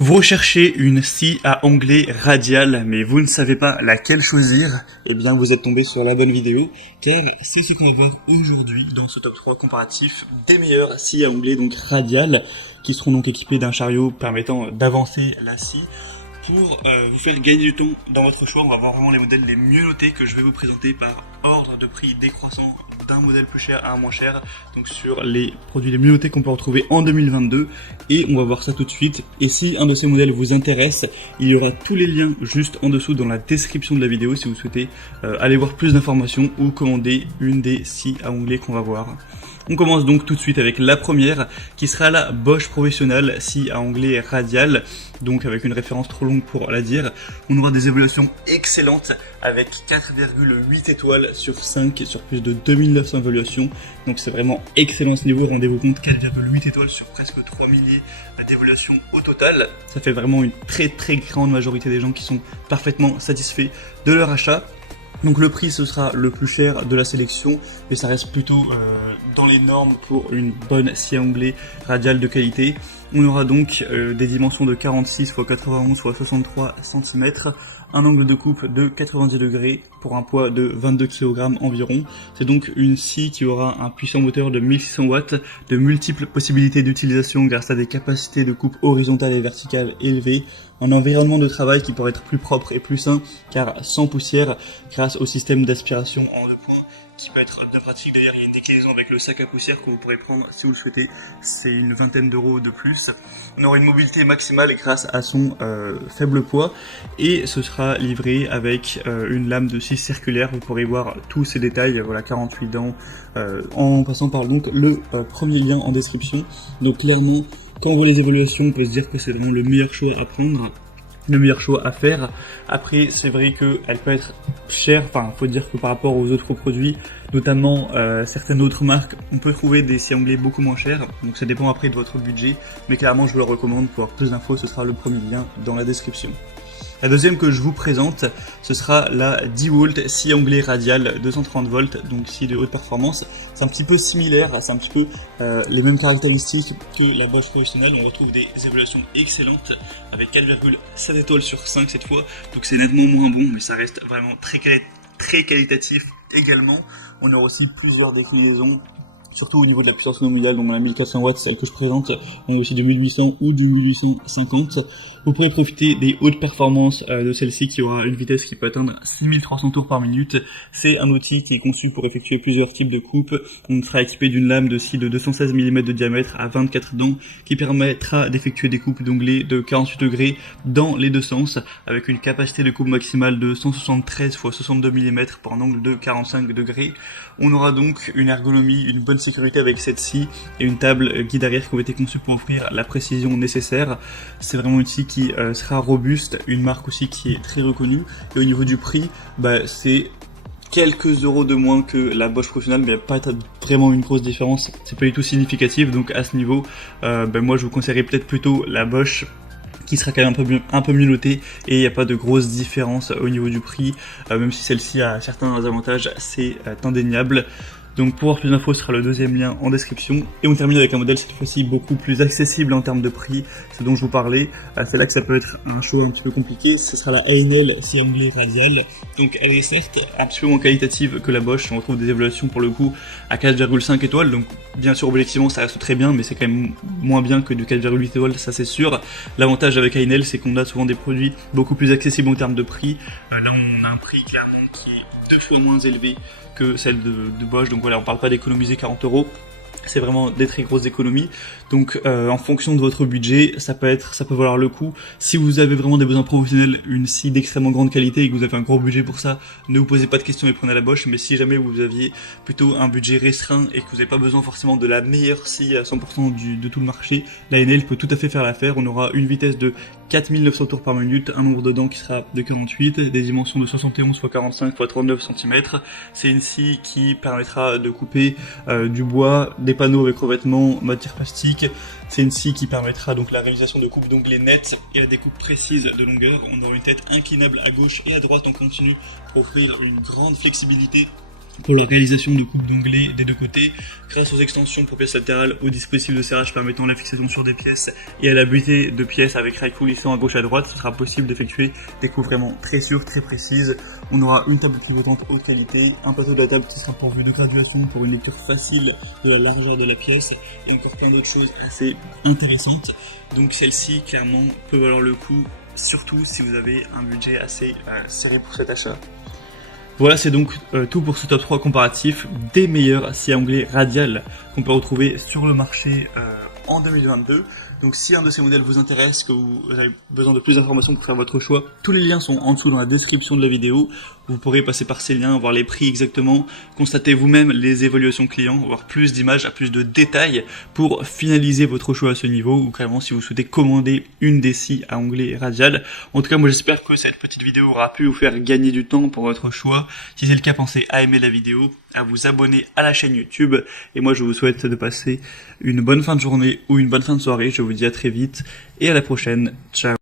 Vous recherchez une scie à onglet radial, mais vous ne savez pas laquelle choisir, eh bien vous êtes tombé sur la bonne vidéo, car c'est ce qu'on va voir aujourd'hui dans ce top 3 comparatif des meilleures scies à onglet donc radial, qui seront donc équipées d'un chariot permettant d'avancer la scie. Pour vous faire gagner du temps dans votre choix, on va voir vraiment les modèles les mieux notés que je vais vous présenter par ordre de prix décroissant d'un modèle plus cher à un moins cher, donc sur les produits les mieux notés qu'on peut retrouver en 2022, et on va voir ça tout de suite. Et si un de ces modèles vous intéresse, il y aura tous les liens juste en dessous dans la description de la vidéo si vous souhaitez aller voir plus d'informations ou commander une des scies à onglet qu'on va voir. On commence donc tout de suite avec la première qui sera la Bosch Professional scie à onglet radial, donc avec une référence trop longue pour la dire. On aura des évaluations excellentes avec 4,8 étoiles sur 5 sur plus de 2900 évaluations, donc c'est vraiment excellent à ce niveau. Rendez-vous compte, 4,8 étoiles sur presque 3 milliers d'évaluations au total. Ça fait vraiment une très grande majorité des gens qui sont parfaitement satisfaits de leur achat. Donc le prix ce sera le plus cher de la sélection, mais ça reste plutôt dans les normes pour une bonne scie à onglet radiale de qualité. On aura donc des dimensions de 46 x 91 x 63 cm, un angle de coupe de 90 degrés pour un poids de 22 kg environ. C'est donc une scie qui aura un puissant moteur de 1600 watts, de multiples possibilités d'utilisation grâce à des capacités de coupe horizontale et verticale élevées, un environnement de travail qui pourrait être plus propre et plus sain car sans poussière grâce au système d'aspiration en 2 points qui peut être bien pratique. D'ailleurs, il y a une déclinaison avec le sac à poussière que vous pourrez prendre si vous le souhaitez, c'est une vingtaine d'euros de plus. On aura une mobilité maximale grâce à son faible poids et ce sera livré avec une lame de scie circulaire. Vous pourrez voir tous ces détails, voilà, 48 dents, en passant par donc le premier lien en description. Donc clairement, quand on voit les évaluations, on peut se dire que c'est vraiment le meilleur choix à prendre, le meilleur choix à faire. Après, c'est vrai qu'elle peut être chère, enfin, faut dire que par rapport aux autres produits, notamment certaines autres marques, on peut trouver des scies à onglet beaucoup moins chers, donc ça dépend après de votre budget, mais clairement, je vous la recommande. Pour avoir plus d'infos, ce sera le premier lien dans la description. La deuxième que je vous présente, ce sera la DeWalt scie à onglet radial 230 volts, donc scie de haute performance. C'est un petit peu similaire, c'est un petit peu les mêmes caractéristiques que la Bosch Professional. On retrouve des évaluations excellentes avec 4,7 étoiles sur 5 cette fois, donc c'est nettement moins bon, mais ça reste vraiment très qualitatif également. On aura aussi plusieurs déclinaisons, surtout au niveau de la puissance nominale, donc on a 1400 watts, celle que je présente, on a aussi du 1800 ou du 1850. Vous pourrez profiter des hautes performances de celle-ci qui aura une vitesse qui peut atteindre 6300 tours par minute. C'est un outil qui est conçu pour effectuer plusieurs types de coupes. On sera équipé d'une lame de scie de 216 mm de diamètre à 24 dents qui permettra d'effectuer des coupes d'onglet de 48 degrés dans les deux sens avec une capacité de coupe maximale de 173 x 62 mm pour un angle de 45 degrés. On aura donc une ergonomie, une bonne sécurité avec cette scie et une table guide arrière qui ont été conçues pour offrir la précision nécessaire. C'est vraiment une scie qui sera robuste, une marque aussi qui est très reconnue. Et au niveau du prix, c'est quelques euros de moins que la Bosch Professional, mais il n'y a pas vraiment une grosse différence, c'est pas du tout significatif. Donc à ce niveau, moi je vous conseillerais peut-être plutôt la Bosch, qui sera quand même un peu mieux notée, et il n'y a pas de grosse différence au niveau du prix, même si celle-ci a certains avantages, c'est indéniable. Donc pour avoir plus d'infos, ce sera le deuxième lien en description. Et on termine avec un modèle cette fois-ci beaucoup plus accessible en termes de prix, ce dont je vous parlais. C'est là que ça peut être un choix un petit peu compliqué. Ce sera la A&L scie à onglet radial. Donc elle est certes un petit peu moins qualitative que la Bosch. On retrouve des évaluations pour le coup à 4,5 étoiles. Donc bien sûr objectivement ça reste très bien, mais c'est quand même moins bien que du 4,8 étoiles, ça c'est sûr. L'avantage avec A&L, c'est qu'on a souvent des produits beaucoup plus accessibles en termes de prix. Là on a un prix clairement qui est 2 fois moins élevé que celle de Bosch, donc voilà, on parle pas d'économiser 40 euros, c'est vraiment des très grosses économies. Donc en fonction de votre budget, ça peut valoir le coup. Si vous avez vraiment des besoins professionnels, une scie d'extrêmement grande qualité et que vous avez un gros budget pour ça, ne vous posez pas de questions et prenez la Bosch. Mais si jamais vous aviez plutôt un budget restreint et que vous n'avez pas besoin forcément de la meilleure scie à 100% de tout le marché, la A&L peut tout à fait faire l'affaire. On aura une vitesse de 4900 tours par minute, un nombre de dents qui sera de 48, des dimensions de 71 x 45 x 39 cm. C'est une scie qui permettra de couper du bois, des panneaux avec revêtement, matière plastique. C'est une scie qui permettra donc la réalisation de coupes d'onglets nettes et la découpe précise de longueur. On aura une tête inclinable à gauche et à droite en continu pour offrir une grande flexibilité pour la réalisation de coupes d'onglets des deux côtés, grâce aux extensions pour pièces latérales, au dispositif de serrage permettant la fixation sur des pièces et à la buée de pièces avec rail coulissant à gauche et à droite, ce sera possible d'effectuer des coupes vraiment très sûres, très précises. On aura une table pivotante haute qualité, un plateau de la table qui sera pourvu de graduation pour une lecture facile de la largeur de la pièce et encore plein d'autres choses assez intéressantes. Donc celle-ci clairement peut valoir le coup, surtout si vous avez un budget assez serré pour cet achat. Voilà, c'est donc tout pour ce top 3 comparatif des meilleurs scies à onglet radial qu'on peut retrouver sur le marché en 2022. Donc si un de ces modèles vous intéresse, que vous avez besoin de plus d'informations pour faire votre choix, tous les liens sont en dessous dans la description de la vidéo. Vous pourrez passer par ces liens, voir les prix exactement, constater vous-même les évaluations clients, voir plus d'images, plus de détails pour finaliser votre choix à ce niveau, ou carrément si vous souhaitez commander une des scies à onglet radial. En tout cas, moi j'espère que cette petite vidéo aura pu vous faire gagner du temps pour votre choix. Si c'est le cas, pensez à aimer la vidéo, à vous abonner à la chaîne YouTube, et moi je vous souhaite de passer une bonne fin de journée ou une bonne fin de soirée. Je vous dis à très vite et à la prochaine. Ciao.